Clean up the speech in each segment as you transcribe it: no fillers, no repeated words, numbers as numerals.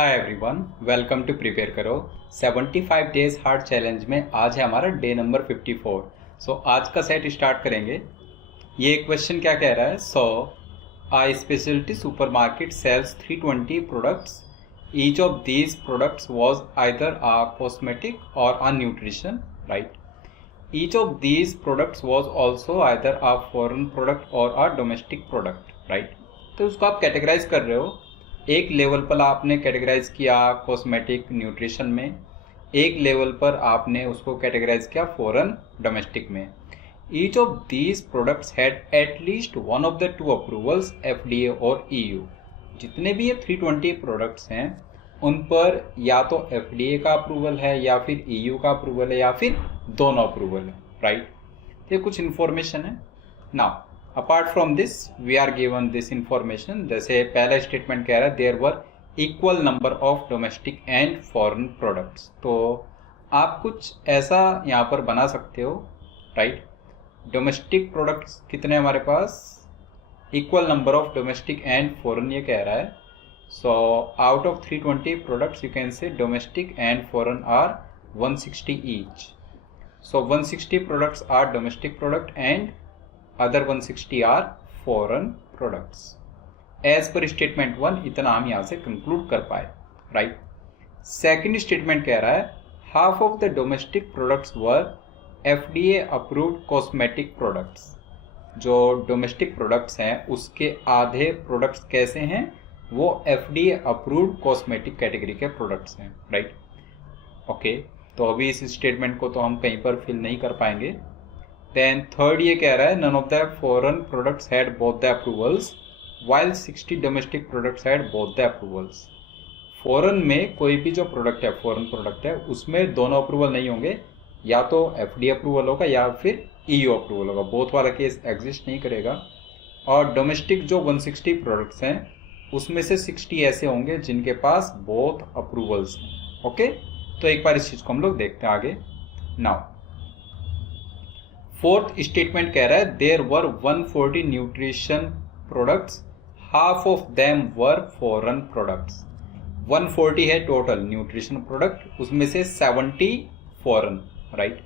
Hi everyone, welcome to prepare करो 75 days hard challenge में आज है हमारा डे नंबर 54। सो आज का सेट स्टार्ट करेंगे। ये क्वेश्चन क्या कह रहा है? A specialty supermarket sells 320 products. Each of these products was either a cosmetic or a nutrition, right? Each of these products was also either a foreign product or a domestic product, right? तो उसको आप categorise कर रहे हो। एक level पर आपने categorise किया कॉस्मेटिक न्यूट्रिशन में, एक लेवल पर आपने उसको कैटेगराइज किया फॉरेन डोमेस्टिक में। Each of these products had at least one of the two approvals, FDA और ईयू। जितने भी ये 320 प्रोडक्ट्स हैं उन पर या तो एफडीए का अप्रूवल है या फिर ईयू का अप्रूवल है या फिर दोनों अप्रूवल है, राइट? ये कुछ इन्फॉर्मेशन है। Now apart from this we are given this information. जैसे पहला स्टेटमेंट कह रहा है there were equal number of domestic and foreign products. तो आप कुछ ऐसा यहाँ पर बना सकते हो, राइट? डोमेस्टिक प्रोडक्ट्स कितने हमारे पास? Equal number of domestic and foreign ये कह रहा है। So out of 320 products you can say domestic and foreign are 160 each. So 160 products are domestic product and other 160 are foreign products. As per statement 1 इतना हम यहाँ से conclude कर पाए, राइट? सेकंड स्टेटमेंट कह रहा है half of the domestic products were FDA approved cosmetic products. जो डोमेस्टिक प्रोडक्ट्स हैं उसके आधे प्रोडक्ट्स कैसे हैं? वो एफडीए अप्रूव्ड कॉस्मेटिक कैटेगरी के प्रोडक्ट्स हैं, राइट? ओके, तो अभी इस स्टेटमेंट को तो हम कहीं पर फिल नहीं कर पाएंगे। देन थर्ड ये कह रहा है none of the foreign products had both the approvals while 60 domestic products had both the approvals. Foreign में कोई भी जो प्रोडक्ट है, फॉरेन प्रोडक्ट है, उसमें दोनों अप्रूवल नहीं होंगे, या तो एफडीए अप्रूवल होगा या फिर ईयू अप्रूवल होगा। बोथ वाला केस एग्जिस्ट नहीं करेगा। और डोमेस्टिक जो 160 प्रोडक्ट्स हैं उसमें से 60 ऐसे होंगे जिनके पास बोथ अप्रूवल्स हैं। ओके, तो एक बार इस चीज को हम लोग देखते हैं आगे। नाउ फोर्थ स्टेटमेंट कह रहा है there were 140 nutrition products, half of them were foreign products. 140 है टोटल न्यूट्रिशन प्रोडक्ट, उसमें से 70 फॉरेन, राइट?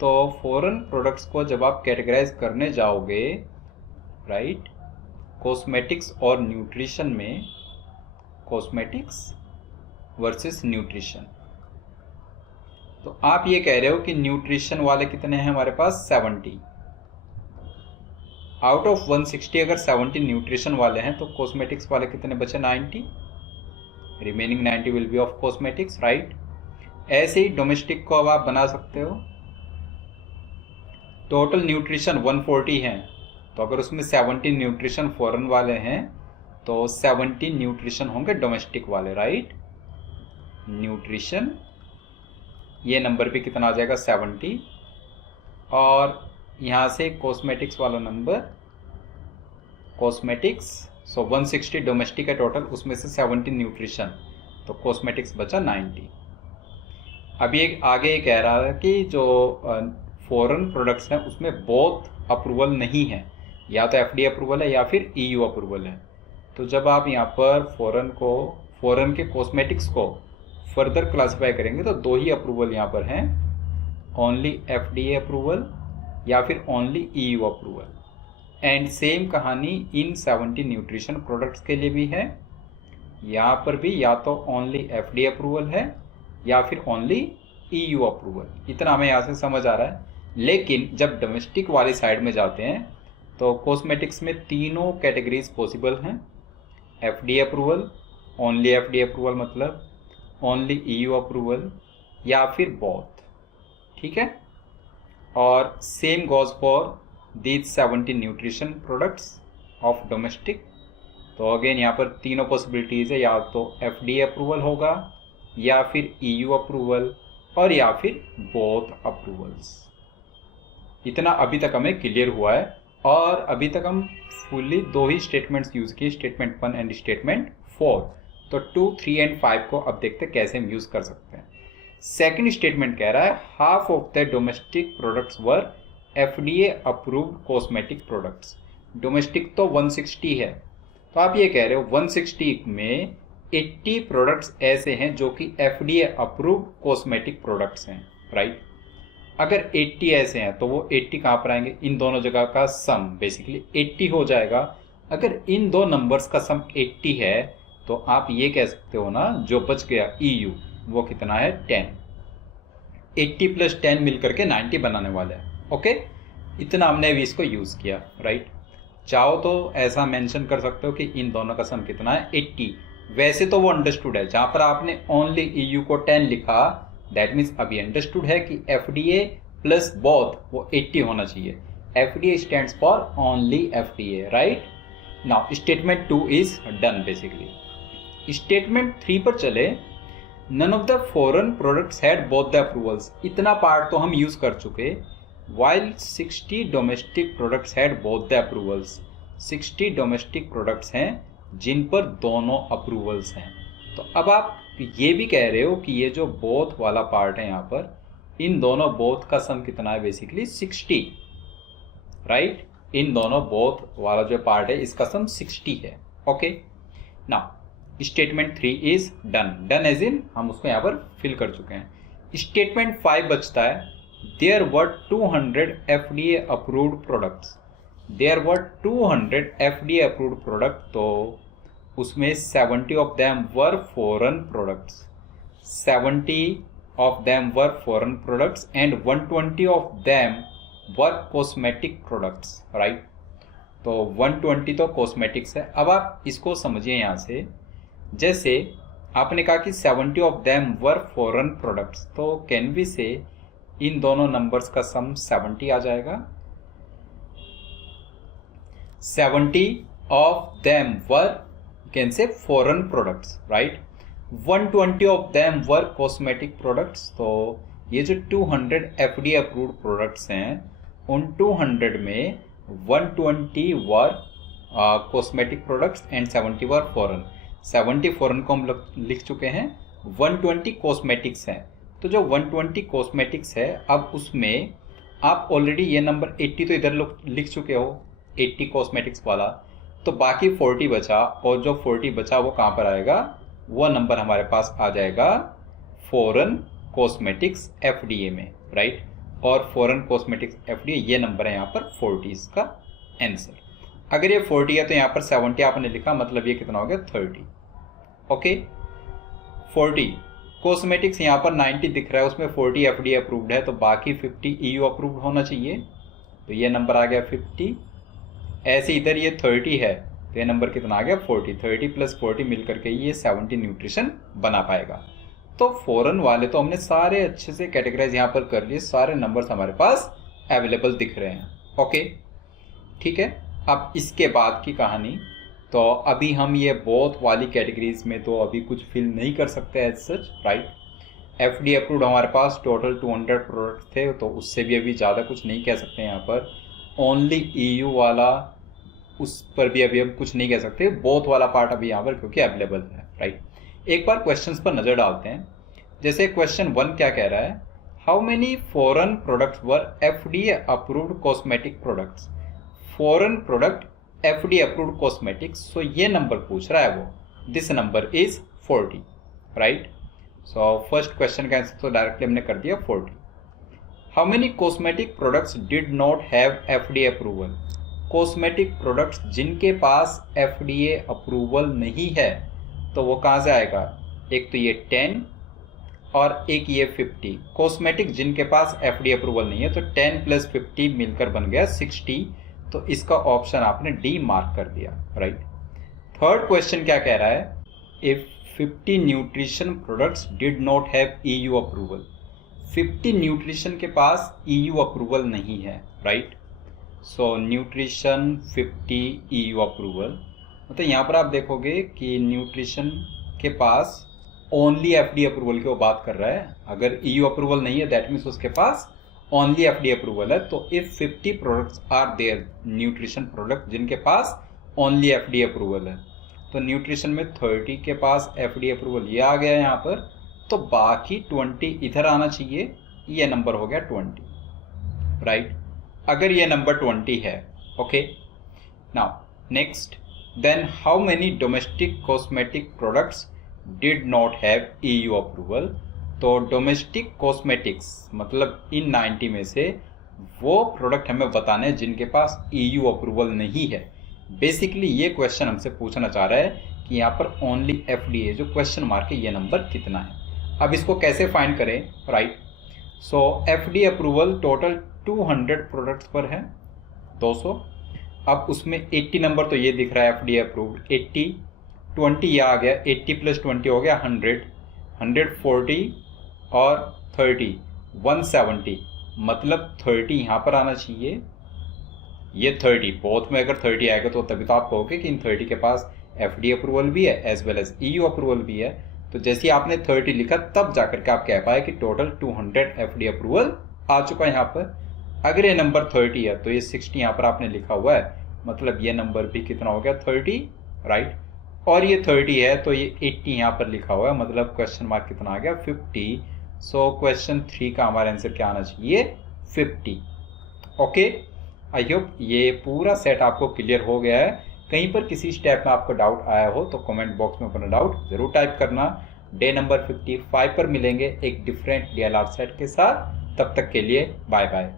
तो फॉरेन प्रोडक्ट्स को जब आप कैटेगराइज करने जाओगे, राइट, कॉस्मेटिक्स और न्यूट्रिशन में, कॉस्मेटिक्स वर्सेस न्यूट्रिशन, तो आप ये कह रहे हो कि न्यूट्रिशन वाले कितने हैं हमारे पास? 70। आउट ऑफ 160 अगर 70 न्यूट्रिशन वाले हैं तो कॉस्मेटिक्स वाले कितने बचे? 90। Remaining 90 will be of cosmetics, right? ऐसे ही डोमेस्टिक को अब आप बना सकते हो। टोटल न्यूट्रिशन 140 हैं, तो अगर उसमें 70 न्यूट्रिशन फॉरेन वाले हैं तो 70 न्यूट्रिशन होंगे डोमेस्टिक वाले, राइट? न्यूट्रिशन ये नंबर भी कितना आ जाएगा? 70। और यहाँ से कॉस्मेटिक्स वाला नंबर, कॉस्मेटिक्स, सो 160 डोमेस्टिक है टोटल, उसमें से 70 न्यूट्रिशन, तो कॉस्मेटिक्स बचा 90। अभी एक आगे ये कह रहा है कि जो फॉरेन प्रोडक्ट्स हैं उसमें बोथ अप्रूवल नहीं है, या तो एफडीए अप्रूवल है या फिर ईयू अप्रूवल है। तो जब आप यहाँ पर फॉरेन के कॉस्मेटिक्स को फर्दर क्लासिफाई करेंगे तो दो ही अप्रूवल यहाँ पर हैं, ओनली एफडीए अप्रूवल या फिर only EU approval. And same कहानी इन 70 न्यूट्रिशन प्रोडक्ट्स के लिए भी है। यहाँ पर भी या तो ओनली एफडीए अप्रूवल है या फिर ओनली ईयू अप्रूवल। इतना हमें यहाँ से समझ आ रहा है। लेकिन जब डोमेस्टिक वाली साइड में जाते हैं तो कॉस्मेटिक्स में तीनों कैटेगरीज पॉसिबल हैं। FDA approval, only FDA approval मतलब ओनली ईयू अप्रूवल, या फिर बोथ, ठीक है? और same goes for these 70 nutrition products of domestic. तो अगेन यहाँ पर तीनों पॉसिबिलिटीज है, या तो एफडीए अप्रूवल होगा या फिर ईयू अप्रूवल और या फिर बोथ अप्रूवल्स। इतना अभी तक हमें क्लियर हुआ है। और अभी तक हम फुल्ली दो ही स्टेटमेंट्स यूज किए, स्टेटमेंट 1 एंड स्टेटमेंट 4। तो 2, 3 एंड 5 को अब देखते हैं कैसे हम यूज कर सकते हैं। सेकंड स्टेटमेंट कह रहा है half of the domestic products were FDA approved cosmetic products. Domestic तो 160 है, तो आप ये कह रहे हो 160 में 80 प्रोडक्ट्स ऐसे हैं जो कि FDA अप्रूव्ड कॉस्मेटिक प्रोडक्ट्स हैं, राइट। अगर 80 ऐसे हैं तो वो 80 कहाँ पर आएंगे, इन दोनों जगह का सम बेसिकली 80 हो जाएगा। अगर इन दो नंबर्स का सम 80 है तो आप ये कह सकते हो ना, जो बच गया EU वो कितना है, 10। 80 + 10 मिलकर के 90 बनाने वाला है, ओके। इतना हमने अभी इसको यूज़ किया, राइट। चाहो तो ऐसा मेंशन कर सकते हो कि इन दोनों का सम कितना है, 80। वैसे तो वो अंडरस्टूड है, जहां पर आपने ओनली EU को 10 लिखा, दैट मीन्स अभी अंडरस्टूड है कि FDA प्लस बोथ वो 80 होना चाहिए। FDA stands for only FDA, right. Now statement 2 is done basically. Statement 3 पर चले। None of the foreign products had both the approvals, इतना पार्ट तो हम यूज कर चुके। While 60 domestic products had both the approvals, 60 domestic products हैं जिन पर दोनों अप्रूवल्स हैं। तो अब आप ये भी कह रहे हो कि ये जो बोथ वाला पार्ट है यहाँ पर, इन दोनों बोथ का सम कितना है, बेसिकली 60, राइट। इन दोनों बोथ वाला जो पार्ट है इसका सम 60 है, okay. Now statement 3 is done, done as in हम उसको यहाँ पर फिल कर चुके हैं। स्टेटमेंट 5 बचता है। There were 200 FDA approved products, there were 200 FDA approved product, तो उसमें 70 of them were foreign products, 70 of them were foreign products and 120 of them were cosmetic products, right. तो 120 तो कॉस्मेटिक्स है। अब आप इसको समझिए यहाँ से, जैसे आपने कहा कि 70 of them were foreign products, तो कैन वी से इन दोनों नंबर्स का सम 70 आ जाएगा। 70 of them were can say foreign products, right. 120 of them were cosmetic products, तो ये जो 200 FDA अप्रूव्ड प्रोडक्ट्स हैं उन 200 में 120 were cosmetic products and 70 were foreign. 70 foreign को हम लिख चुके हैं, 120 कॉस्मेटिक्स हैं। तो जो 120 कॉस्मेटिक्स है, अब उसमें आप ऑलरेडी ये नंबर 80 तो इधर लिख चुके हो, 80 कॉस्मेटिक्स वाला, तो बाकी 40 बचा, और जो 40 बचा वो कहाँ पर आएगा, वो नंबर हमारे पास आ जाएगा फॉरेन कॉस्मेटिक्स FDA में, राइट। और फॉरेन कॉस्मेटिक्स FDA ये नंबर है यहाँ पर 40, इसका आंसर। अगर ये 40 है तो यहाँ पर 70 आपने लिखा, मतलब ये कितना हो गया, 30, ओके। 40 कॉस्मेटिक्स यहाँ पर 90 दिख रहा है, उसमें 40 FDA अप्रूव्ड है, तो बाकी 50 EU अप्रूव्ड होना चाहिए, तो ये नंबर आ गया 50। ऐसे इधर ये 30 है, तो ये नंबर कितना आ गया, 40। 30 + 40 मिलकर के ये 70 न्यूट्रिशन बना पाएगा। तो फॉरेन वाले तो हमने सारे अच्छे से कैटेगराइज यहाँ पर कर लिए, सारे नंबर्स हमारे पास अवेलेबल दिख रहे हैं, ओके, ठीक है। अब इसके बाद की कहानी, तो अभी हम ये बोथ वाली कैटेगरीज में तो अभी कुछ फिल नहीं कर सकते as such, right. FDA approved हमारे पास टोटल 200 प्रोडक्ट थे, तो उससे भी अभी ज़्यादा कुछ नहीं कह सकते यहाँ पर। ओनली EU वाला, उस पर भी अभी हम कुछ नहीं कह सकते, बोथ वाला पार्ट अभी यहाँ पर क्योंकि अवेलेबल है, राइट। एक बार क्वेश्चंस पर नजर डालते हैं। जैसे क्वेश्चन 1 क्या कह रहा है, how many foreign products were FDA approved cosmetic products. Foreign product FDA approved cosmetics, so ये नंबर पूछ रहा है वो, this number is 40, right. So first question का आंसर तो डायरेक्टली हमने कर दिया 40। How many cosmetic products did not have FDA approval. Cosmetic products जिनके पास FDA अप्रूवल नहीं है, तो वो कहाँ से आएगा, एक तो ये 10 और एक ये 50। कॉस्मेटिक जिनके पास FDA अप्रूवल नहीं है, तो 10 + 50 मिलकर बन गया 60, तो इसका ऑप्शन आपने डी मार्क कर दिया, राइट। थर्ड क्वेश्चन क्या कह रहा है, if 50 nutrition products did not have EU approval. 50 nutrition के पास EU अप्रूवल नहीं है, राइट। सो न्यूट्रिशन 50 EU अप्रूवल, मतलब यहाँ पर आप देखोगे कि न्यूट्रिशन के पास ओनली FDA अप्रूवल की वो बात कर रहा है। अगर EU अप्रूवल नहीं है, दैट मीन्स उसके पास ओनली FDA अप्रूवल है। तो if 50 products are there, nutrition product जिनके पास ओनली FDA अप्रूवल है, तो न्यूट्रिशन में 30 के पास FDA अप्रूवल ये आ गया यहाँ पर, तो बाकी 20 इधर आना चाहिए, ये नंबर हो गया 20, राइट। अगर ये नंबर 20 है, okay. Now next, then how many domestic cosmetic products did not have EU approval. तो डोमेस्टिक कॉस्मेटिक्स मतलब इन 90 में से वो प्रोडक्ट हमें बताने हैं जिनके पास EU अप्रूवल नहीं है। बेसिकली ये क्वेश्चन हमसे पूछना चाह रहा है कि यहाँ पर ओनली FDA जो क्वेश्चन मार्क है ये नंबर कितना है। अब इसको कैसे फाइंड करें, राइट। सो FDA अप्रूवल टोटल 200 प्रोडक्ट्स पर है, 200। अब उसमें 80 नंबर तो ये दिख रहा है FDA अप्रूव्ड, 80, 20 ये आ गया, 80 + 20 हो गया 100, 140 और 30, 170, मतलब 30 यहाँ पर आना चाहिए, ये 30, बोथ में अगर 30 आएगा तो तभी तो आप कहोगे कि इन 30 के पास FDA अप्रूवल भी है as well as EU approval भी है। तो जैसे ही आपने 30 लिखा तब जाकर के आप कह पाए कि टोटल 200 FDA अप्रूवल आ चुका है यहाँ पर। अगर ये नंबर 30 है तो ये 60 यहाँ पर आपने लिखा हुआ है, मतलब ये नंबर भी कितना हो गया 30, राइट। और ये 30 है तो ये 80 यहाँ पर लिखा हुआ है, मतलब क्वेश्चन मार्क कितना आ गया 50। सो क्वेश्चन 3 का हमारा आंसर क्या आना चाहिए 50। ओके, आई होप ये पूरा सेट आपको क्लियर हो गया है। कहीं पर किसी स्टेप में आपको डाउट आया हो तो कमेंट बॉक्स में अपना डाउट जरूर टाइप करना। डे नंबर 55 पर मिलेंगे एक डिफरेंट DLR सेट के साथ। तब तक के लिए बाय बाय।